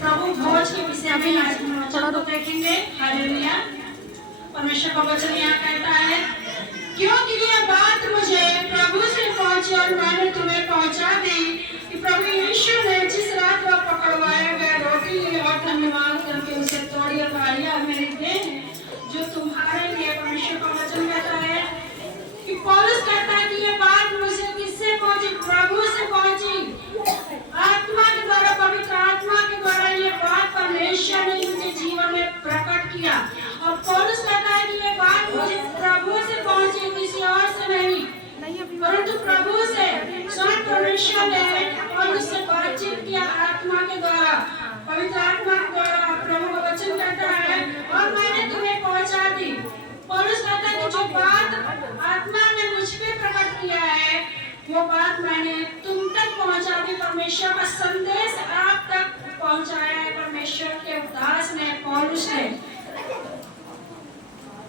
प्रभु भोज के विषय में आज हम वचन को देखेंगे। हालेलुया। परमेश्वर का वचन यहाँ कहता है, क्योंकि ये बात मुझे प्रभु से पहुंची और मैंने तुम्हें पहुंचा दी कि प्रभु यीशु ने जिस रात वह पकड़वाया गया रोटी ली और धन्यवाद करके उसे तोड़ी और कहा, यह मेरी देह है जो तुम्हारे लिए। परमेश्वर का वचन कहता है कि पौलुस कहता है कि ये बात मुझे किससे पहुंची? प्रभु से पहुंची। आत्मा के द्वारा, पवित्र आत्मा के द्वारा ये बात परमेश्वर ने उनके जीवन में प्रकट किया। और पौलुस कहता है कि ये बात मुझे प्रभु से पहुंची, किसी और से नहीं, परंतु प्रभु से। स्वयं परमेश्वर ने पौलुस से बातचीत किया आत्मा के द्वारा, पवित्र आत्मा के द्वारा। प्रभु का वचन कहता है, और मैंने तुम्हें पहुंचा दी। पौलुस कहता है कि जो बात आत्मा ने मुझ पे प्रकट किया है, वो बात मैंने तुम तक पहुंचा दी। परमेश्वर का संदेश आप तक पहुंचाया है परमेश्वर के दास ने, पौलुस ने।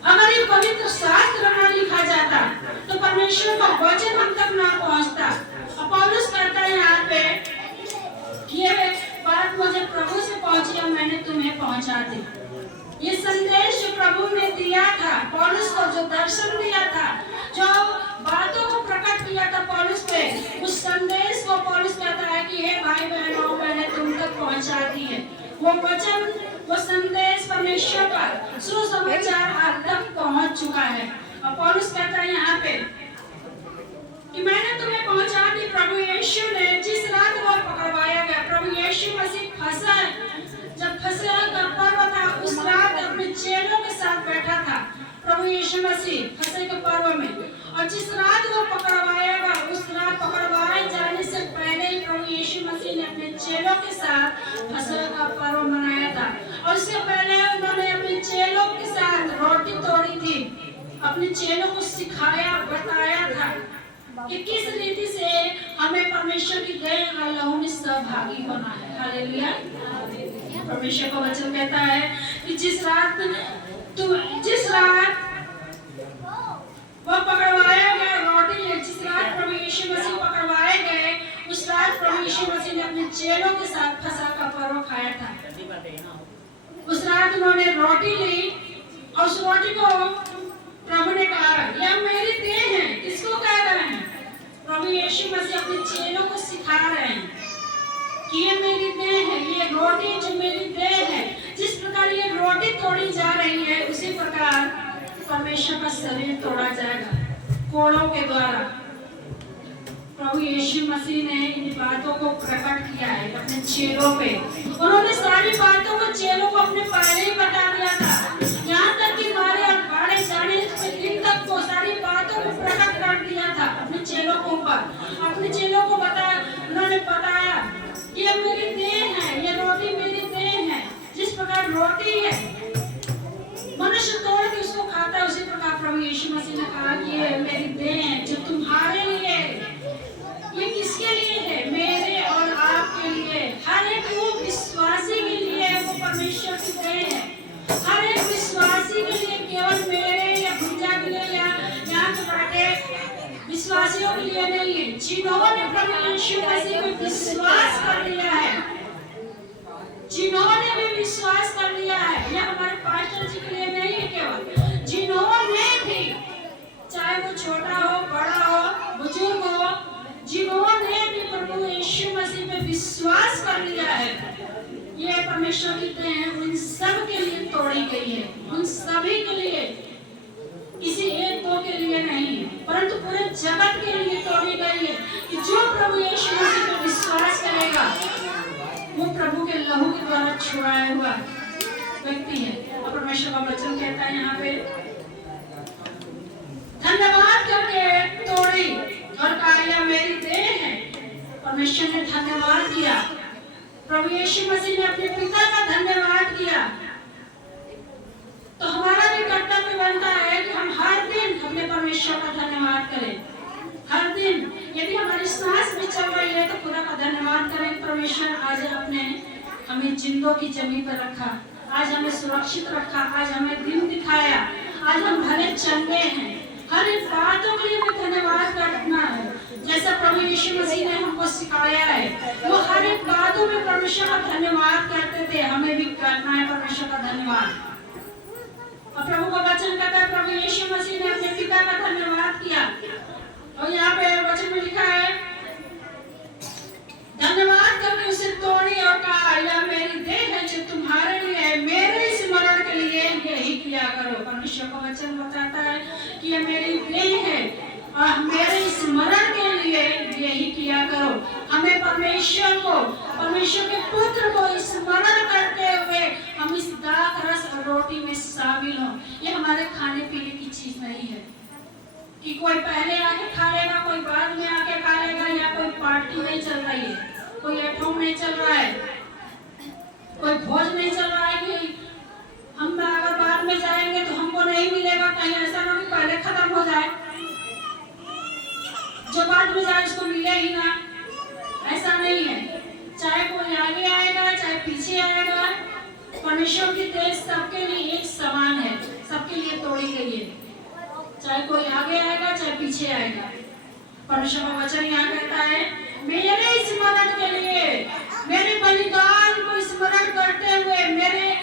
अगर ये पवित्र शास्त्र न लिखा जाता तो परमेश्वर का वचन हम तक ना पहुंचता। पौलुस कहता है यहाँ पे, ये बात मुझे प्रभु से पहुंची और मैंने तुम्हें पहुंचा दी। ये संदेश जो प्रभु ने दिया था पौलुस को, जो दर्शन दिया था, जो बातों को प्रकट किया था पौलुस पे, उस संदेश को पौलुस कहता है कि हे भाई बहनों, मैंने तुम तक पहुंचा दी है। वो वचन, वो संदेश परमेश्वर का सुसमाचार आप तक पहुंच चुका है। और पौलुस कहता है यहाँ पे कि मैंने तुम्हें पहुंचा दी। प्रभु यीशु ने जिस रात वो पकड़वाया गया, प्रभु यीशु मसीह फंसा, जब फसह का पर्व था, उस रात अपने चेलों के साथ बैठा था प्रभु यीशु मसीह फसह के पर्व में। और जिस रात वो पकड़वाया गया, उस रात पकड़वाए जाने से पहले ही प्रभु यीशु मसीह ने अपने चेलों के साथ फसह का पर्व मनाया था। और उससे पहले उन्होंने अपने चेलों के साथ रोटी तोड़ी थी, अपने चेलों को सिखाया, बताया था कि किस रीति से हमें परमेश्वर की देह और लहू में सहभागी होना है। हालेलुया। परमेश्वर का वचन कहता है कि जिस रात वो पकड़वाया गया रोटी ले, जिस रात प्रभु यीशु मसीह पकड़वाए गए, उस रात प्रभु यीशु मसीह ने अपने चेलों के साथ फसह का पर्व खाया था। उस रात उन्होंने रोटी ली और उस रोटी को प्रभु ने कहा, यह मेरी देह है। किसको कह रहे हैं? प्रभु यीशु मसीह अपने चेलों को सिखा रहे हैं कि ये मेरी देह है, ये रोटी जो मेरी देह है। जिस प्रकार ये रोटी तोड़ी जा रही है, उसी प्रकार परमेश्वर का शरीर तोड़ा जाएगा कोड़ों के द्वारा। प्रभु यीशु मसीह ने इन बातों को प्रकट किया है अपने चेलों पे। उन्होंने सारी बातों को चेलों को अपने पहले ही बता दिया था, यहाँ तक कि मारे और बाड़े जाने के दिन तक वो सारी बातों को प्रकट कर दिया था अपने चेलों के ऊपर। अपने चेलों को उन्होंने बताया कि ये मेरी देह है, ये रोटी मेरी देह है। जिस प्रकार रोटी है मनुष्य तोड़ के उसको खाता है, उसी प्रकार प्रभु यीशु मसीह ने कहा कि ये मेरी देह है जो तुम्हारे लिए है। ये किसके लिए है? मेरे और आपके लिए। हर एक वो विश्वासी के लिए वो परमेश्वर की देह है। हर एक विश्वासी के लिए, केवल मेरे या भुजा के लिए या यहाँ के बैठे विश्वासियों के लिए नहीं है। जिन्होंने प्रभु यीशु मसीह पे विश्वास कर लिया है, जिन्होंने भी विश्वास कर लिया है, यह हमारे पास्टर जी के लिए नहीं है, केवल जिन्होंने भी, चाहे वो छोटा हो, बड़ा हो, बुजुर्ग हो, जिन्होंने भी प्रभु यीशु मसीह पे विश्वास कर लिया है, ये परमेश्वर की देह उन सब के लिए तोड़ी गई है। उन सभी के लिए, किसी एक दो के लिए नहीं, परंतु पूरे जगत के लिए तोड़ी गई है कि जो प्रभु यीशु मसीह पे विश्वास करेगा वो प्रभु के लहू के द्वारा छुड़ाया हुआ व्यक्ति है। और परमेश्वर का वचन कहता है यहाँ पे, धन्यवाद करके तोड़ी और कहा यह मेरी देह है। परमेश्वर ने धन्यवाद किया, प्रभु यीशु मसीह ने अपने पिता का धन्यवाद किया। तो हमारा भी कर्तव्य बनता है कि हम हर दिन अपने परमेश्वर का धन्यवाद करें। हर दिन यदि हमारी सांस भी चल रही है तो पूरा का धन्यवाद करें। परमेश्वर आज आपने हमें जिंदों की जमीन पर रखा, आज हमें सुरक्षित रखा, आज हमें दिन दिखाया, आज हम भले चंगे हैं। हर एक बातों के लिए भी धन्यवाद करना है। जैसा प्रभु यीशु मसीह ने हमको सिखाया है। वो हर एक बातों में परमेश्वर का धन्यवाद करते थे, हमें भी करना है परमेश्वर का धन्यवाद। और प्रभु का वचन कहता है प्रभु यीशु मसीह ने अपने पिता का धन्यवाद किया। और यहाँ पे वचन में लिखा है धन्यवाद करके उसे तोड़ी और कहा यह मेरी देह है जो तुम्हारे लिए है, मेरे स्मरण के लिए यही किया करो। परमेश्वर का वचन बताता है कि यह मेरी देह है और मेरे स्मरण के लिए यही किया करो। हमें परमेश्वर को, परमेश्वर के पुत्र को स्मरण करते हुए हम इस दाख रस और रोटी में शामिल हों। ये हमारे खाने पीने की चीज नहीं है कि कोई पहले आके खा लेगा, कोई बाद में आके खा लेगा, या कोई पार्टी नहीं चल रही है, कोई एट होम नहीं चल रहा है, कोई भोज नहीं चल रहा है कि हम अगर बाद में जाएंगे तो हमको नहीं मिलेगा। कहीं ऐसा ना कि पहले खत्म हो जाए, जो बाद में जाए उसको मिले ही ना, ऐसा नहीं है। चाहे कोई आगे आएगा चाहे पीछे आएगा, परमेश्वर की देह सबके लिए एक समान है, सबके लिए तोड़ी गई है। चाहे कोई आगे आएगा चाहे पीछे आएगा। परमेश्वर का वचन यहाँ कहता है मेरे स्मरण के लिए, मेरे बलिदान को स्मरण करते हुए, मेरे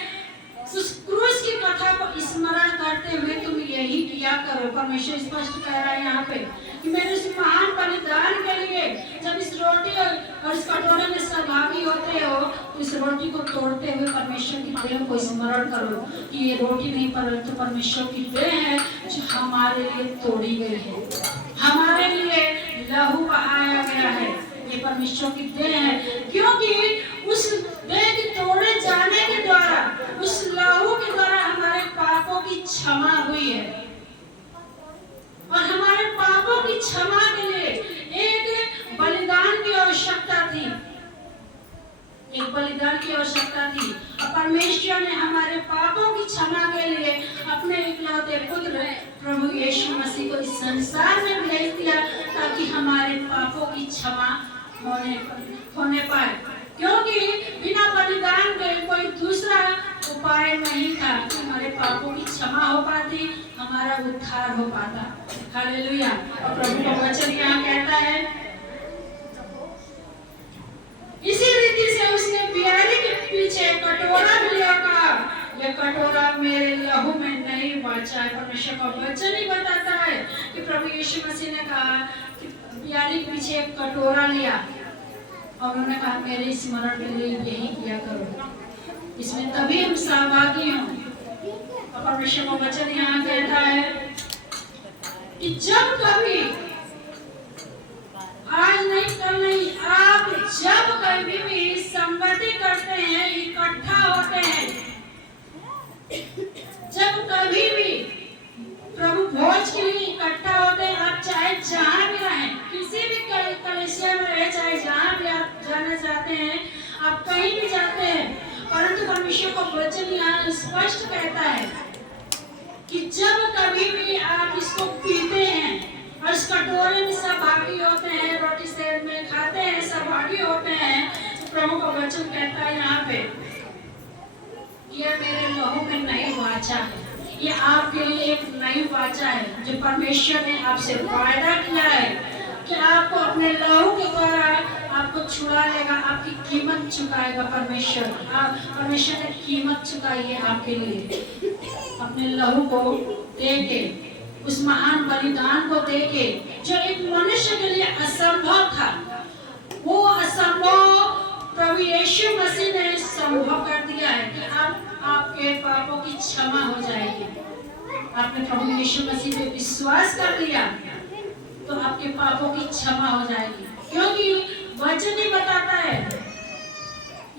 उस क्रूस की कथा को स्मरण करते हुए तुम यही किया करो। परमेश्वर स्पष्ट कह रहा है यहाँ पे कि मेरे उस महान बलिदान के लिए जब इस रोटी और इस कटोरे में सहभागी होते हो तो इस रोटी को तोड़ते हुए परमेश्वर की देह को स्मरण करो कि ये रोटी नहीं परंतु परमेश्वर की देह है जो हमारे लिए तोड़ी गई है, हमारे लिए लहू बहाया गया है। ये परमेश्वर की देह है, क्योंकि उस देह के तोड़े जाने के द्वारा, उस लहू के द्वारा हमारे पापों की क्षमा हुई है। और हमारे पापों की क्षमा के लिए एक बलिदान की आवश्यकता थी, एक बलिदान की आवश्यकता थी। और परमेश्वर ने हमारे पापों की क्षमा के लिए अपने इकलौते पुत्र प्रभु यीशु मसीह को इस संसार में भेज दिया ताकि हमारे पापों की क्षमा होने पाए। क्योंकि बिना बलिदान के कोई दूसरा उपाय नहीं था कि हमारे पापों की क्षमा हो पाती, हमारा उद्धार हो पाता। हालेलुया। और प्रभु का वचन यहाँ कहता है इसी रीति से उसने प्याली के पीछे कटोरा भी लिया, कहा यह कटोरा मेरे लहू में नई वाचा है। परमेश्वर का वचन ही बताता है कि प्रभु यीशु मसीह ने कहा कि प्याली के पीछे एक कटोरा लिया और उन्होंने कहा मेरे स्मरण के लिए यही किया करो। इसमें तभी हम सहभागी हों। और परमेश्वर का वचन यहाँ कहता है कि जब कभी, आज नहीं कल नहीं, आप जब कभी भी संगति करते हैं, इकट्ठा होते हैं, जब कभी भी प्रभु भोज के लिए इकट्ठा होते हैं, आप चाहे जहाँ भी रहें, किसी भी कलीसिया में रहे, चाहे जहाँ भी आप जाना चाहते हैं, आप कहीं भी जाते हैं, परंतु परमेश्वर का वचन यहाँ स्पष्ट कहता है कि जब कभी भी आप इसको पीते हैं और इस कटोरे में सहभागी होते हैं, रोटी सेब में खाते हैं, सहभागी होते हैं, तो प्रभु का वचन कहता है यहाँ पे यह मेरे लहू में नई वाचा है। ये आपके लिए एक नई वाचा है जो परमेश्वर ने आपसे वायदा किया है कि आपको अपने लहू के द्वारा आपको छुड़ा लेगा, आपकी कीमत चुकाएगा परमेश्वर। परमेश्वर ने कीमत चुकाई है आपके लिए, अपने लहू को देके, उस महान बलिदान को देके जो एक मनुष्य के लिए असंभव था, वो असंभव प्रभु यीशु मसीह ने संभव कर दिया है कि आपके पापों की क्षमा हो जाएगी। आपने प्रभु यीशु मसीह पे विश्वास कर लिया तो आपके पापों की क्षमा हो जाएगी, क्योंकि वचन ही बताता है।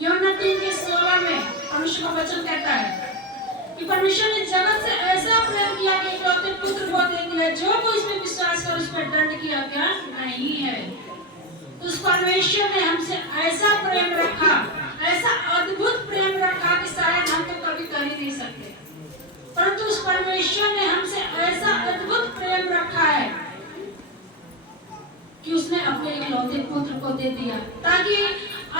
यूहन्ना 3:16 में परमेश्वर का वचन कहता है कि परमेश्वर ने जगत से ऐसा प्रेम किया कि इकलौते पुत्र को दे दिया, जो कोई इस पे विश्वास करे उस पर दंड की आज्ञा नहीं है। तो उस परमेश्वर ने हमसे ऐसा प्रेम रखा, ऐसा अद्भुत प्रेम रखा कि शायद हम तो कभी कर ही नहीं सकते, परंतु उस परमेश्वर ने हमसे ऐसा अद्भुत प्रेम रखा है कि उसने अपने इकलौते पुत्र को दे दिया ताकि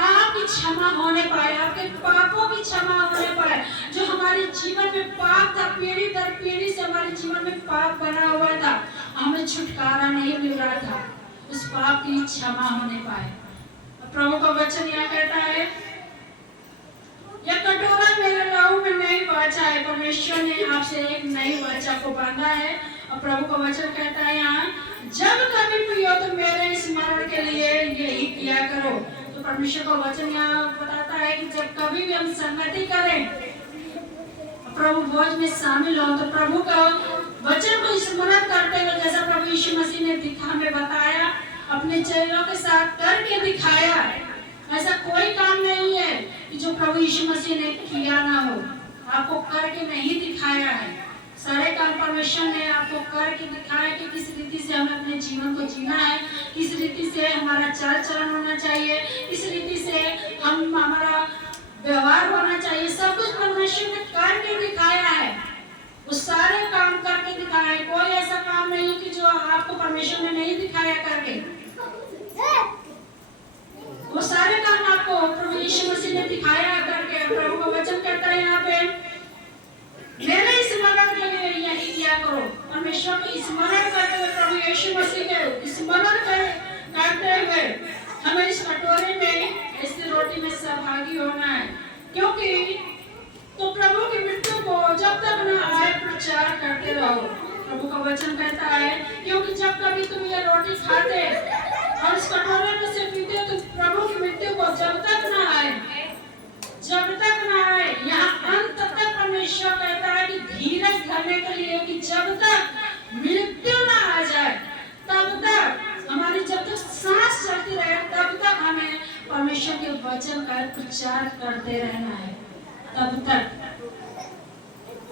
आपकी क्षमा होने पाए, आपके पापों की क्षमा होने पाए। जो हमारे जीवन में पाप था, पीढ़ी दर पीढ़ी से हमारे जीवन में पाप बना हुआ था, हमें छुटकारा नहीं मिल रहा था, उस पाप आपकी क्षमा होने पाए। प्रभु का वचन यह कहता है, यह कटोरा मेरे लहू में नई वाचा है। परमेश्वर ने आपसे एक नई वाचा को बांधा है। और प्रभु का वचन कहता है यहाँ, जब कभी पियो तो मेरे स्मरण के लिए यही किया करो। तो परमेश्वर का वचन यहाँ बताता है कि जब कभी भी हम संगति करें, प्रभु भोज में शामिल हो, तो प्रभु का वचन को स्मरण करते हुए, जैसा प्रभु यीशु मसीह ने हमें बताया, अपने चेलों के साथ करके दिखाया। ऐसा कोई काम नहीं है कि जो प्रभु यीशु मसीह ने किया ना हो, आपको करके नहीं दिखाया है। सारे काम परमेश्वर ने आपको करके दिखाया कि किस रीति से हमें अपने जीवन को जीना है, किस रीति से हमारा चाल चलन होना चाहिए, किस रीति से हमारा व्यवहार होना चाहिए। सब कुछ परमेश्वर ने करके दिखाया है। वो सारे काम करके दिखाया है। कोई ऐसा काम नहीं कि जो आपको परमेश्वर ने नहीं दिखाया करके। वो सारे काम आपको प्रभु यीशु मसीह ने दिखाया करके। प्रभु का वचन कहता है यहाँ पे, मेरे स्मरण के लिए यही किया करो। परमेश्वर को स्मरण करते हुए, प्रभु यीशु मसीह के स्मरण करते हुए हमें इस कटोरे में, इस रोटी में सहभागी होना है। क्योंकि तो प्रभु की मृत्यु को जब तक न आए प्रचार करते रहो। प्रभु का वचन कहता है, क्योंकि जब कभी तुम ये रोटी खाते और इस कटोरे में से पीते, तो प्रभु की मृत्यु को जब तक न आए, यहाँ अंत तक परमेश्वर कहता है कि धीरज धरने के लिए, कि जब तक मृत्यु न आ जाए, तब तक हमारी, जब तक सांस चलती रहे, तब तक हमें परमेश्वर के वचन का प्रचार करते रहना है। तब तक,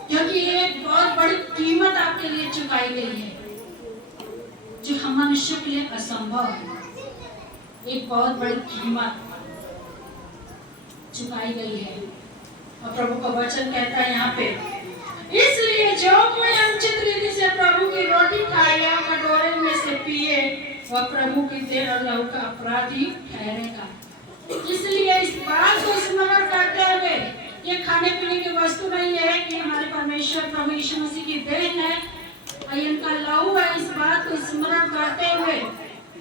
क्योंकि ये बहुत बड़ी कीमत आपके लिए चुकाई गई है, जो हम मनुष्य के लिए असंभव है। एक बहुत बड़ी कीमत चुकाई गई है। और प्रभु का वचन कहता है यहाँ पे, इसलिए जो कोई अनुचित रीति से प्रभु की रोटी खाए या कटोरे में से पिए, वह प्रभु की देह और लहू का अपराधी ठहरेगा। इसलिए इस बात को स्मरण करते हुए, ये खाने पीने की वस्तु नहीं है कि हमारे परमेश्वर प्रभु यीशु मसीह की देह है और इनका लहू है। इस बात को स्मरण करते हुए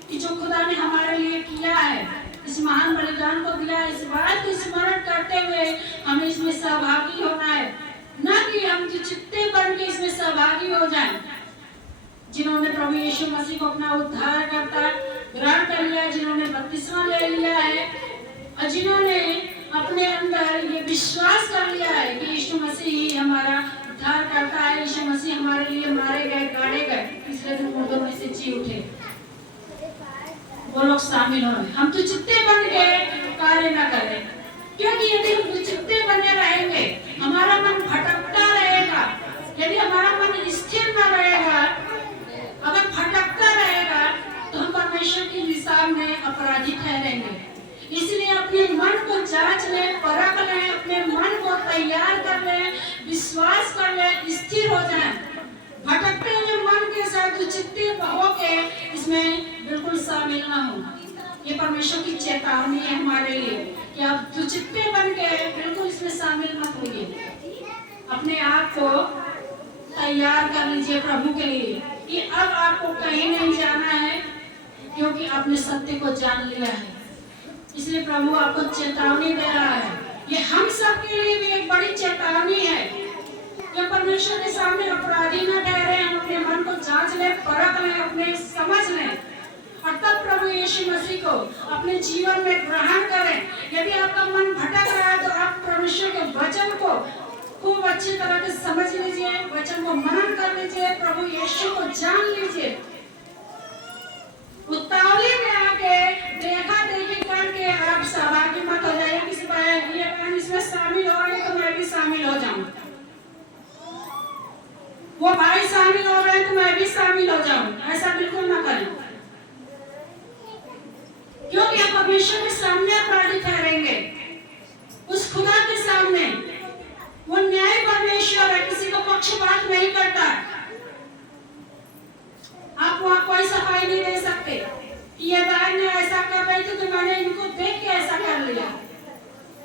कि जो खुदा ने हमारे लिए किया है, इस महान बलिदान को दिया है, इस बात को स्मरण करते हुए हमें इसमें सहभागी होना है। न कि हम चित्ते बन के इसमें सहभागी हो जाएं। जिन्होंने प्रभु यीशु मसीह को अपना उद्धारकर्ता ग्रहण कर लिया, जिन्होंने बपतिस्मा ले लिया है और जिन्होंने अपने अंदर ये विश्वास कर लिया है कि यीशु मसीह ही हमारा उद्धार करता है, यीशु मसीह हमारे लिए मारे गए, गाड़े गए, तीसरे दिन मुर्दों में से जी उठे, वो लोग शामिल हो। हम तो चित्ते बन के कार्य न करें, क्योंकि यदि हम चित्ते बने रहेंगे, हमारा मन भटकता रहेगा। यदि हमारा मन स्थिर न रहेगा, अगर भटकता रहेगा, तो हम परमेश्वर के हिसाब में अपराधी ठहरेंगे। इसलिए अपने मन को जांच लें, परख लें, अपने मन को तैयार कर लें, विश्वास कर लें, स्थिर हो जाएं। भटकते हुए मन के साथ दुचित्ते होके इसमें बिल्कुल शामिल ना हो। ये परमेश्वर की चेतावनी है हमारे लिए कि आप दुचित्ते बन के बिल्कुल इसमें शामिल मत होइए। अपने आप को तैयार कर लीजिए प्रभु के लिए कि अब आपको कहीं नहीं जाना है, क्योंकि आपने सत्य को जान लिया है। इसलिए प्रभु आपको चेतावनी दे रहा है। ये हम सब के लिए भी एक बड़ी चेतावनी है कि परमेश्वर के सामने अपराधी न ठहरे। हम अपने मन को जांच लें, परख लें, अपने समझ लें और तब प्रभु यीशु मसीह को अपने जीवन में ग्रहण करें। यदि आपका मन भटक रहा है, तो आप परमेश्वर के वचन को खूब अच्छी तरह से समझ लीजिए, वचन को मनन कर लीजिए, प्रभु यीशु को जान लीजिए। उतावली में आके देखा देखी करके आप सहभागी मत हो जाइए किसी पर, इसमें शामिल हो रहे तो मैं भी शामिल हो जाऊं, वो भाई शामिल हो रहे तो मैं भी शामिल हो जाऊं, ऐसा बिल्कुल ना करें। क्योंकि आप परमेश्वर के सामने अपराधी ठहरेंगे, उस खुदा के सामने। वो न्याय परमेश्वर है, किसी को पक्षपात नहीं करता। आप वहाँ कोई सफाई नहीं दे सकते कि ये भाई ने ऐसा कर रही थी तो मैंने इनको देख के ऐसा कर लिया।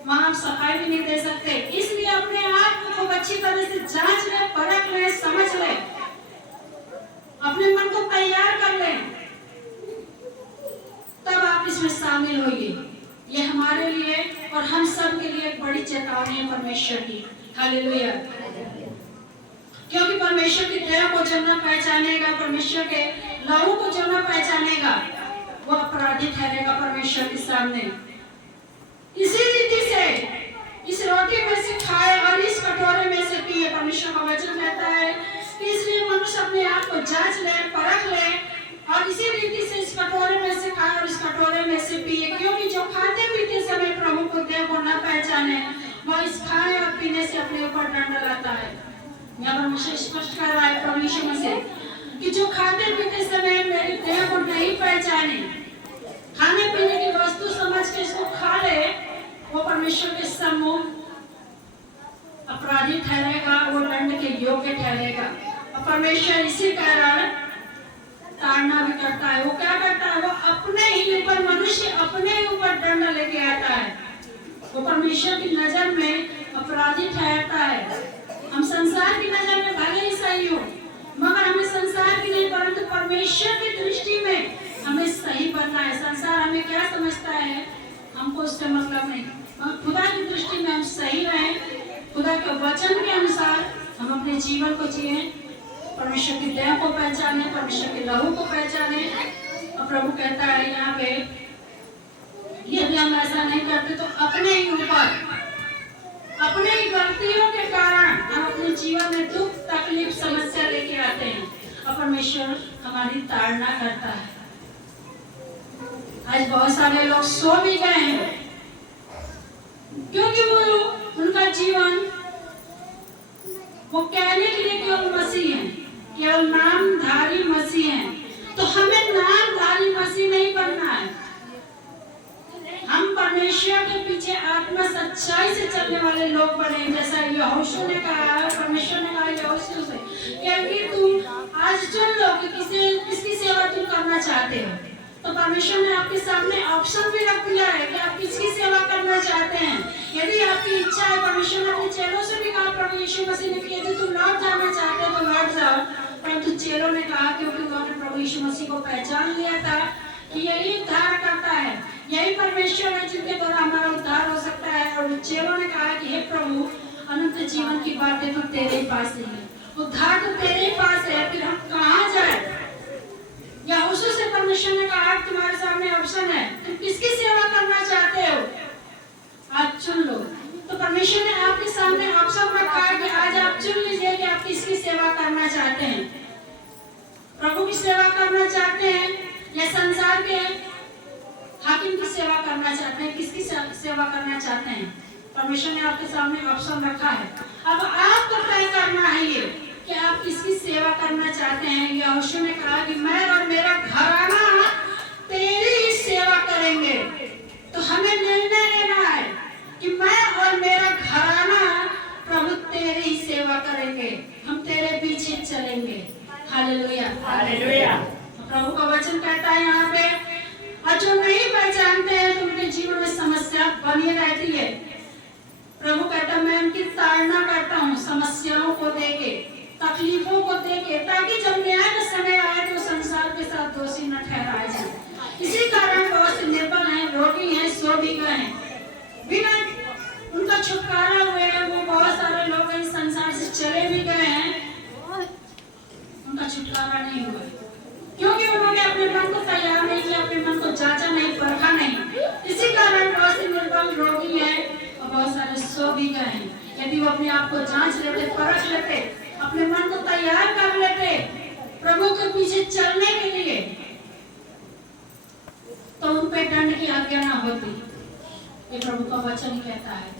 वहाँ आप सफाई भी नहीं दे सकते। इसलिए अपने आप को खूब अच्छी तरह से जांच ले, परख ले, समझ ले, अपने मन को तैयार कर ले। इसमें शामिल होइए। ये हमारे लिए और हम सब के लिए एक बड़ी चेतावनी है परमेश्वर की। हालेलुया। क्योंकि परमेश्वर की दया को जो न पहचानेगा, परमेश्वर के लहू को जो न पहचानेगा, वो अपराधी ठहरेगा परमेश्वर के सामने। इसी रीति से इस रोटी में से खाए और इस कटोरे में से पिए। परमेश्वर का वचन कहता है कि इसलिए मनुष्य अपने आप को जांच ले, परख ले और इसी रीति से इस कटोरे में से खाए और इस कटोरे में से पिए। क्योंकि जो खाते पीते समय प्रभु को देव को न पहचाने, वह इस खाने और पीने से अपने ऊपर दंड लाता है। यहाँ परमेश्वर स्पष्ट कर रहा है परमेश्वर में से कि जो खाते पीते समय मेरे देह को नहीं पहचाने, खाने पीने की वस्तु समझ के इसको खा ले, वो परमेश्वर के सम्मुख अपराधी ठहरेगा, वो दंड के योग्य ठहरेगा। और परमेश्वर इसी कारण ताड़ना भी करता है। वो क्या करता है? वो अपने ही ऊपर, मनुष्य अपने ही ऊपर दंड लेके आता है। वो परमेश्वर की नजर में अपराधी ठहरता है। हम संसार की नजर में भले ही सही हो, मगर हमें संसार की नहीं परंतु परमेश्वर की दृष्टि में हमें सही बनना है। संसार हमें क्या समझता है, हमको उससे मतलब नहीं। खुदा की दृष्टि में हम सही रहें, खुदा के वचन के अनुसार हम अपने जीवन को जिए, परमेश्वर की दया को पहचाने, परमेश्वर के लहू को पहचाने। और प्रभु कहता है यहाँ पे, यदि हम ऐसा नहीं करते तो अपने ही ऊपर, अपने ही गलतियों के कारण हम अपने जीवन में दुख, तकलीफ, समस्या लेके आते हैं और परमेश्वर हमारी ताड़ना करता है। आज बहुत सारे लोग सो भी गए हैं क्योंकि वो उनका जीवन वो कहने के लिए केवल मसीह है, केवल नामधारी मसीह है। तो हमें नामधारी मसीह नहीं बनना है। हम परमेश्वर के पीछे आत्मा सच्चाई से चलने वाले लोग बने। जैसा यहोशू ने कहा, परमेश्वर ने कहा यहोशू से कि तुम आज चुन लो कि किसकी सेवा तुम करना चाहते हो। तो परमेश्वर ने आपके सामने ऑप्शन भी रख दिया है कि आप किसकी सेवा करना चाहते हैं। यदि आपकी इच्छा है, परमेश्वर ने अपने चेलों से भी कहा, प्रभु यीशु मसीह ने कि यदि तुम लौट जाना चाहते हो तो लौट जाओ। परंतु चेलों ने कहा, क्योंकि उन्होंने प्रभु यीशु मसीह को पहचान लिया था कि यही उद्धार करता है, यही परमेश्वर है जिनके द्वारा हमारा उद्धार हो सकता है। और चेलों ने कहा कि हे प्रभु, अनंत जीवन की बातें तो तेरे ही पास है, उद्धार तो तेरे ही पास है, फिर हम कहाँ जाए। यहोशू से परमेश्वर ने कहा, तुम्हारे सामने ऑप्शन है, तुम किसकी सेवा करना चाहते हो, आज चुन लो। तो परमेश्वर ने आपके सामने ऑप्शन रखा है कि आज आप चुन लीजिए कि आप किसकी सेवा करना चाहते हैं। प्रभु की सेवा करना चाहते हैं या संसार के हाकिम की सेवा करना चाहते हैं, किसकी सेवा करना चाहते हैं। परमेश्वर ने आपके सामने ऑप्शन रखा है। अब आपको तय करना है ये कि आप किसकी सेवा करना चाहते हैं। यहोशू ने कहा कि मैं और मेरा घराना तेरी ही सेवा करेंगे। तो हमें निर्णय लेना है कि मैं और मेरा घराना प्रभु तेरी ही सेवा करेंगे, हम तेरे पीछे चलेंगे। Hallelujah, hallelujah. प्रभु का वचन कहता है यहाँ पे, और जो नहीं पहचानते हैं तो उनके जीवन में समस्या बनी रहती है। प्रभु कहता है, मैं उनकी ताड़ना करता हूँ समस्याओं को देके, तकलीफों को देके, ताकि जब न्याय का समय आए तो संसार के साथ दोषी न ठहराए जाए। इसी कारण बहुत से निर्बल हैं, रोगी हैं, सो भी गए हैं, बिना उनका छुटकारा हुए हैं। वो बहुत सारे लोग इस संसार से चले भी गए हैं, उनका छुटकारा नहीं हुआ क्योंकि उन्होंने अपने मन को तैयार नहीं किया, अपने मन को जांचा नहीं, परखा नहीं। इसी कारण बहुत से निर्बल रोगी हैं और बहुत सारे सो भी गए हैं। यदि वो अपने आप को जांच लेते, परख लेते, अपने मन को तैयार कर लेते प्रभु के पीछे चलने के लिए, तो उन पे दंड की आज्ञा ना होती। ये प्रभु का वचन ही कहता है।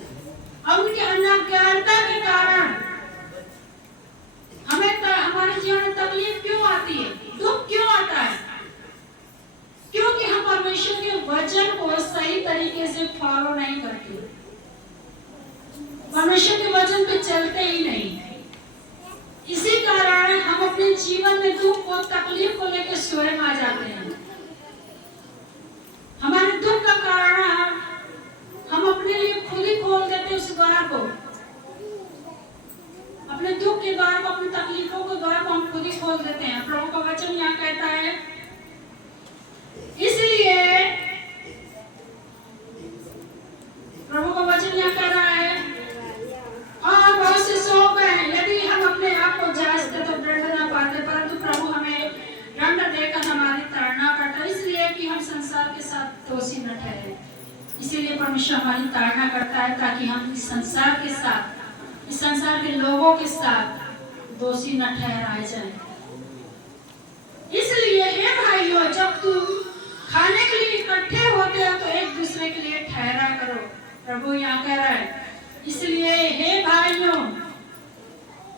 अब उनके अज्ञानता के कारण हमें हमारे जीवन में तकलीफ क्यों आती है, दुख क्यों आता है? क्योंकि हम परमेश्वर के वचन को सही तरीके से फॉलो नहीं करते, परमेश्वर के वचन पे चलते ही नहीं। इसी कारण हम अपने जीवन में दुख और तकलीफ को लेकर स्वयं आ जाते हैं। हमारे दुख का कारण हम अपने लिए खुद ही खोल देते उस द्वार को, अपने दुख के द्वार को, अपनी तकलीफों के द्वार को हम खुद ही खोल देते हैं। प्रभु का वचन यहाँ कहता है, इसलिए दोषी न ठहरे। इसीलिए परमेश्वर हमारी ताड़ना करता है ताकि हम इस संसार के साथ, इस संसार के लोगों के साथ दोषी न ठहराए जाए। इसलिए हे भाइयों, जब तुम खाने के लिए इकट्ठे होते हो तो एक दूसरे के लिए ठहरा करो। प्रभु यहाँ कह रहा है, इसलिए हे भाइयों,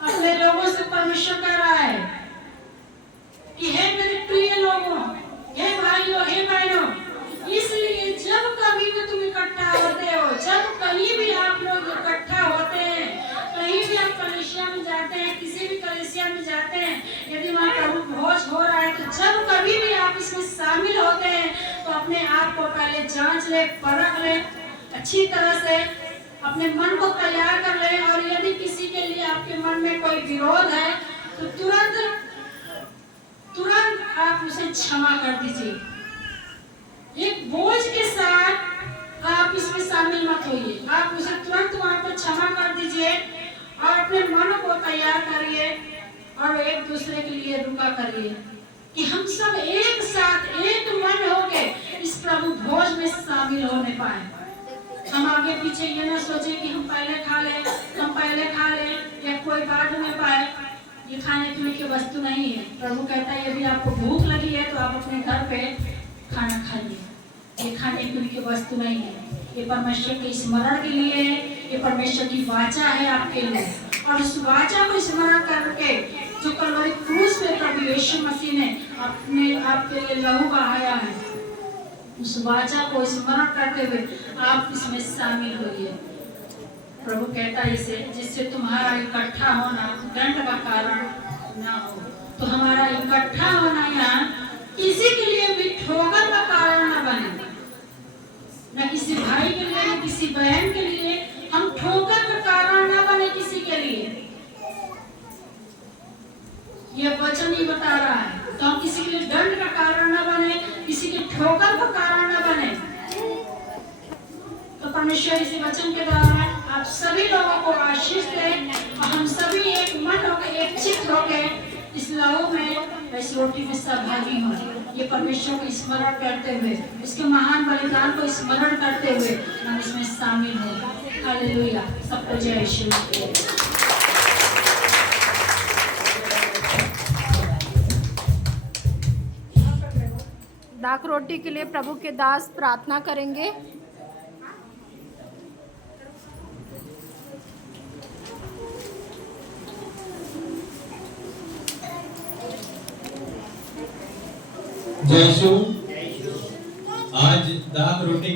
अपने लोगों से परमेश्वर कह रहा है कि हे मेरे प्रिय लोगों, हे भाइयों, हे बहनों, इसलिए जब कभी भी तुम इकट्ठा होते हो, जब कहीं भी आप लोग इकट्ठा होते हैं, कहीं भी आप कलीसिया में जाते हैं, किसी भी कलीसिया में जाते हैं, यदि वहाँ प्रभु भोज हो रहा है, तो जब कभी भी आप इसमें शामिल होते हैं तो अपने आप को पहले जांच ले, परख ले अच्छी तरह से, अपने मन को तैयार कर ले। और यदि किसी के लिए आपके मन में कोई विरोध है तो तुरंत आप उसे क्षमा कर दीजिए। एक बोझ के साथ आप इसमें शामिल मत होइए, आप उसे तुरंत वहां पर क्षमा कर दीजिए और अपने मन को तैयार करिए और एक दूसरे के लिए रुका करिए कि हम सब एक साथ एक मन होके इस प्रभु भोज में शामिल होने पाए। हम आगे पीछे ये ना सोचे कि हम पहले खा ले या कोई बाद में पाए। ये खाने पीने की वस्तु नहीं है। प्रभु कहता है यदि आपको भूख लगी है तो आप अपने घर पे खाना खाइए। ये खाने पीने की वस्तु नहीं है, ये परमेश्वर के स्मरण के लिए है, ये परमेश्वर की वाचा है आपके लिए। और उस वाचा को स्मरण करके जो कलवरी क्रूस पे प्रभु यीशु मसीह ने अपने आपके लिए लहू बहाया है, उस वाचा को स्मरण करते हुए आप इसमें शामिल होइए। प्रभु कहता है इसे, जिससे तुम्हारा इकट्ठा होना दंड का कारण ना हो। तो हमारा इकट्ठा होना यहाँ किसी के लिए भी ठोकर का कारण ना बने, न किसी भाई के लिए, न किसी बहन के लिए हम ठोकर का कारण ना बने किसी के लिए। ये वचन ही बता रहा है। तो हम किसी के लिए दंड का कारण ना बने, किसी के ठोकर का कारण ना बने। तो परमेश्वर इस वचन के द्वारा आप सभी लोगों को आशीष दे और हम सभी एक मन होकर, एक चित्त होकर इस लहू में, इस रोटी में सहभागी हों। ये परमेश्वर को स्मरण करते हुए, इसके महान बलिदान को स्मरण करते हुए हम इसमें शामिल हों। हालेलुया। सबको जय यीशु। दाख रोटी के लिए प्रभु के दास प्रार्थना करेंगे। जय यीशु। आज दाख रोटी